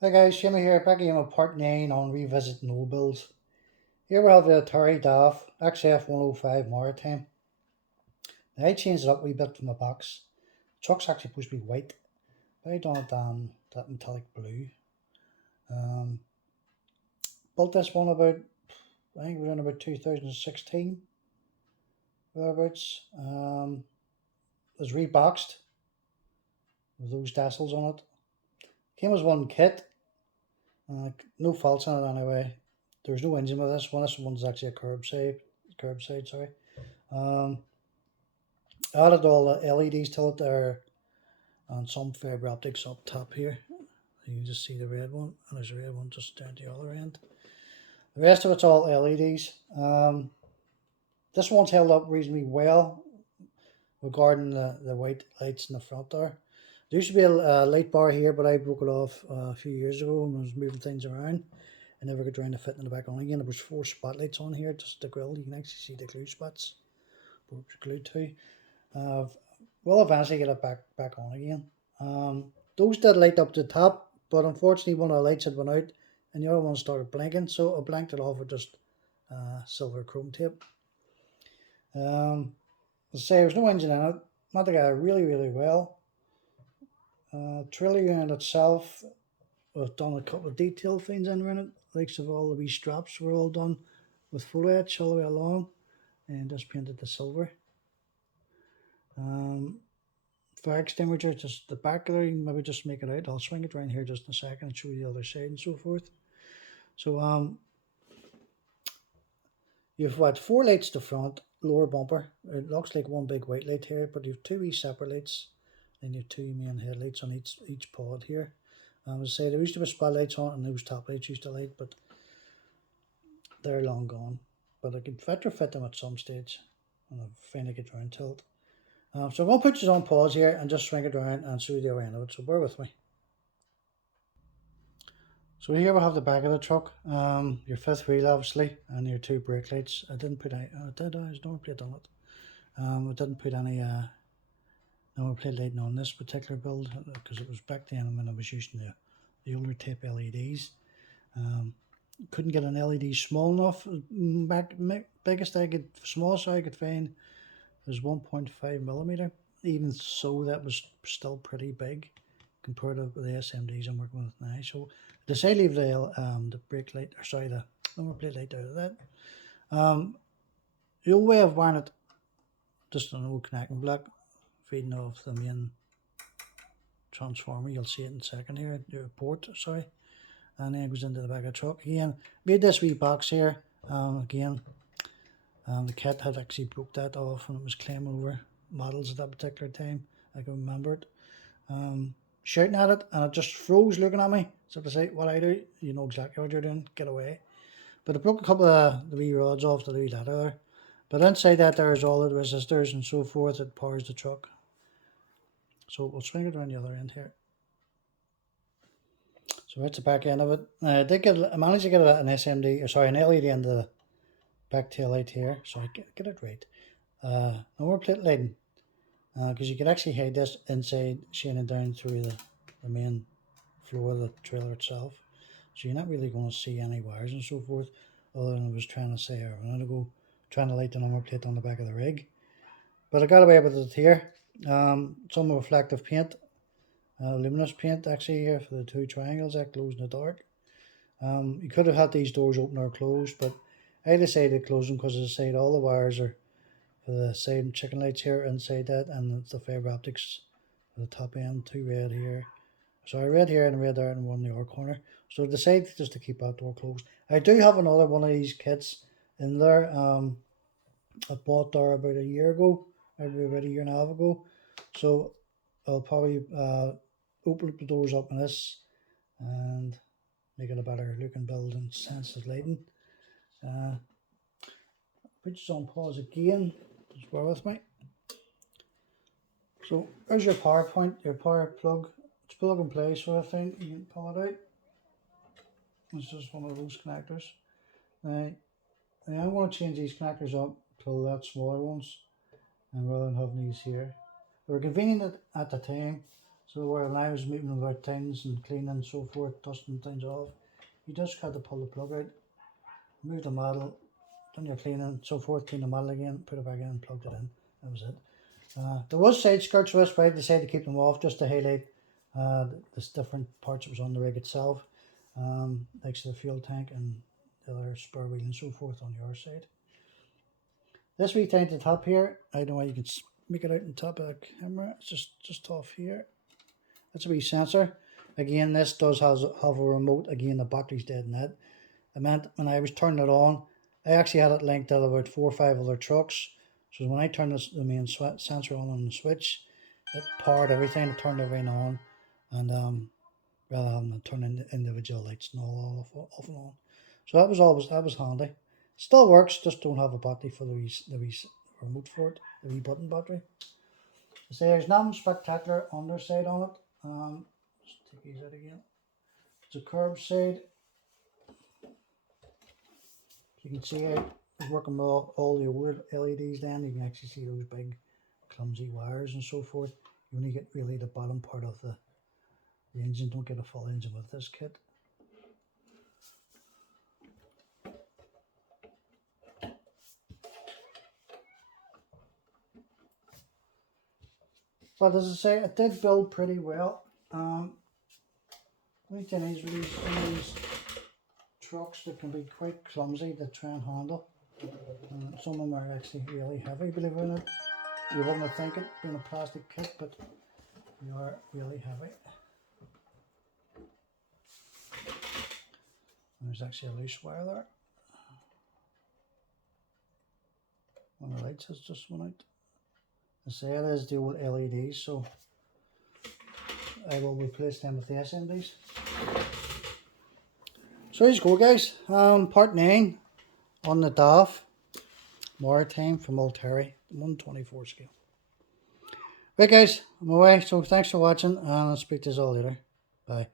Hi guys, Shimmy here, back again with part 9 on revisiting old builds. Here we have the Italeri XF105 Maritime. Now I changed it up a wee bit from the box. The truck's actually supposed to be white, but I done it that metallic blue. Um, Built this one about, I think it was in about 2016, thereabouts. It was reboxed with those tassels on it. Came as one kit, no faults in it anyway. There's no engine with this one. This one's actually a curbside, sorry. Um, Added all the LEDs to it there and some fiber optics up top here. You can just see the red one, and there's a red one just down the other end. The rest of it's all LEDs. This one's held up reasonably well regarding the white lights in the front there. There used to be a light bar here, but I broke it off a few years ago and was moving things around. I never got around to fitting in the back on again. There was 4 spotlights on here, just the grill. You can actually see the glue spots where it was glued to. We'll eventually get it back on again. Those did light up the top, but unfortunately one of the lights had went out and the other one started blinking, so I blanked it off with just silver chrome tape. As I say, there's no engine in it. Not the guy really well. Trailer unit itself, I've done a couple of detail things in it. Likes of all the wee straps were all done with photo etch all the way along and just painted the silver. Fire extinguisher, just the back there, you can maybe just make it out. I'll swing it around here just in a second and show you the other side and so forth. So you've got 4 lights to front, lower bumper. It looks like one big white light here, but you've 2 wee separate lights. Then you have 2 main headlights on each pod here. As I say, there used to be spotlights on it and those top lights used to light, but they're long gone. But I could retrofit them at some stage and I'll finally get around to it. So I'm going to put this on pause here and just swing it around and show you the other end of it, so bear with me. So here we have the back of the truck, your 5th wheel obviously, and your 2 brake lights. I didn't put any, there's no plate on it. I didn't put any number plate lighting on this particular build because it was back then when I was using the older type LEDs. Couldn't get an LED small enough. Biggest I could, smallest I could find was 1.5 millimeter. Even so, that was still pretty big compared to the SMDs I'm working with now. So I decided to leave the brake light, or sorry, the number plate light out of that. The old way of wiring it, just an old connecting block feeding off the main transformer. You'll see it in a second here, the port, sorry. And then it goes into the back of the truck. Again, made this wee box here. The kit had actually broke that off when it was claiming over models at that particular time. I can remember it. Shouting at it, and it just froze looking at me. So to say, what I do, you know exactly what you're doing, get away. But I broke a couple of the wee rods off the wee ladder there. But inside that there's all the resistors and so forth that powers the truck. So we'll swing it around the other end here. So that's the back end of it. I managed to get an SMD, or sorry, an LED in the back tail light here, so I get it right. Number plate lighting, because you can actually hide this inside, shining down through the main floor of the trailer itself. So you're not really going to see any wires and so forth, other than I was trying to say a minute ago, trying to light the number plate on the back of the rig. But I got away with it here. Some reflective paint, luminous paint actually here for the 2 triangles that glows in the dark. You could have had these doors open or closed, but I decided to close them because, as I said, all the wires are for the side chicken lights here inside that, and it's the fiber optics for the top end, 2 red here. Sorry, red here and red there and one in the other corner. So I decided just to keep that door closed. I do have another one of these kits in there. I bought there about a year ago, maybe about a year and a half ago. So I'll probably open the doors up in this and make it a better looking build and sensitive lighting. Put this on pause again, just bear with me. So there's your power point, your power plug. It's plug and play sort of thing. You can pull it out. It's just one of those connectors. Now I'm going to change these connectors up to that smaller ones, and rather than having these here. They were convenient at the time, So while I was moving about things and cleaning and so forth, dusting things off, you just had to pull the plug out, move the model, done your cleaning, so forth, clean the model again, put it back in and plugged it in. That was it. There was side skirts for this, but I decided to keep them off just to highlight the different parts that was on the rig itself, like the fuel tank and the other spare wheel and so forth on your side. This wee thing at the top here, I don't know why you can make it out on top of the camera. It's just off here. That's a wee sensor. Again, this does have a remote. Again, the battery's dead in it. I meant when I was turning it on, I actually had it linked to about 4 or 5 other trucks. So when I turned the main sensor on the switch, it powered everything. It turned everything on, and rather than having to turn in individual lights and all off and on. So that was handy. Still works, just don't have a battery for the wee remote for it, the wee button battery. I say there's nothing spectacular underside on it. Just take these out again. It's a curved side. You can see I was working with all the older LEDs then. You can actually see those big clumsy wires and so forth. You only get really the bottom part of the engine. Don't get a full engine with this kit. But as I say, it did build pretty well. Only thing is with these trucks that can be quite clumsy to try and handle. Some of them are actually really heavy, believe it or not. You wouldn't think it being a plastic kit, but they are really heavy. There's actually a loose wire there. One of the lights has just went out. I say it is the old LEDs, so I will replace them with the SMDs. So there you go, guys. Part 9 on the DAF Maritime from Italeri, 1/24 scale. Right, guys, I'm away. So thanks for watching, and I'll speak to you all later. Bye.